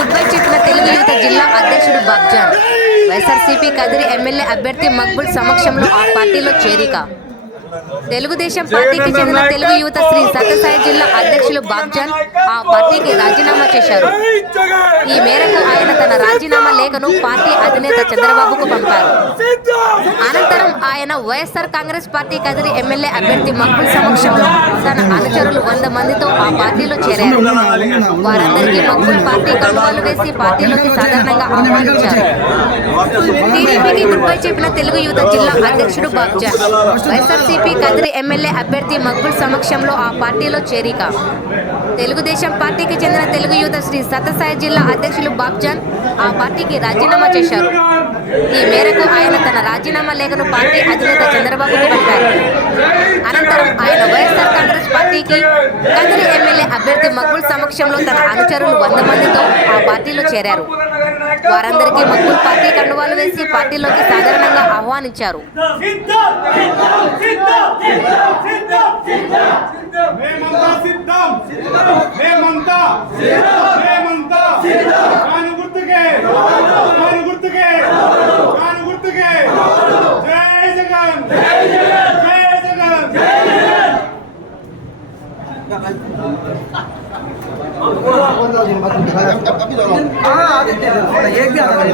టీడీపీకి good bye చెప్పిన తెలుగు యువత జిల్లా అధ్యక్షుడు బాబ్జాన్. వైఎస్ఆర్సీపీ కదిరి ఎమ్మెల్యే అభ్యర్థి మక్బుల్ సమక్షంలో ఆ పార్టీలో చేరిక. తెలుగుదేశం పార్టీకి చెందిన తెలుగు యువత శ్రీ సత్యసాయి జిల్లా అధ్యక్షులు బాబ్జాన్ ఆ పార్టీకి రాజీనామా చేశారు. ఈ మేరకు ఆయన తన రాజీనామా లేఖను పార్టీ అధినేత చంద్రబాబుకు పంపారు. అనంతరం ఆయన YSR Congress party Kadiri MLA అభ్యర్థి మక్బుల్ సమక్షంలో తన అనుచరులు వంద మందితో ఆ పార్టీలో చేరారు. వారందరికీ మక్బుల్ పార్టీ కండువాలు వేసి పార్టీలోకి సాధారణంగా ఆహ్వానించారు. టీడీపీకి గుడ్ బై చెప్పిన తెలుగు యువత జిల్లా అధ్యక్షుడు బాబ్జా. వైఎస్ఆర్సీపీ కదిరి ఎమ్మెల్యే అభ్యర్థి మక్బుల్ సమక్షంలో ఆ పార్టీలో చేరిక. తెలుగుదేశం పార్టీకి చెందిన తెలుగు యువత శ్రీ సత్యసాయి జిల్లా అధ్యక్షులు బాబ్జాన్ ఆ పార్టీకి రాజీనామా చేశారు. ఈ మేరకు ఆయన తన రాజీనామా లేఖను పార్టీ అధినేత చంద్రబాబుకు పంపారు అనంతరం ఆయన వైఎస్ఆర్ కాంగ్రెస్ పార్టీకి కదిరి ఎమ్మెల్యే అభ్యర్థి మక్బుల్ సమక్షంలో తన అనుచరులు వంద మందితో ఆ పార్టీలో చేరారు. వారందరికీ మక్బుల్ పార్టీ కండువాలు వేసి పార్టీలోకి సాధారణంగా ఆహ్వానించారు. మేమంతా సిద్ధం. 아, 아들 때 얘기하다가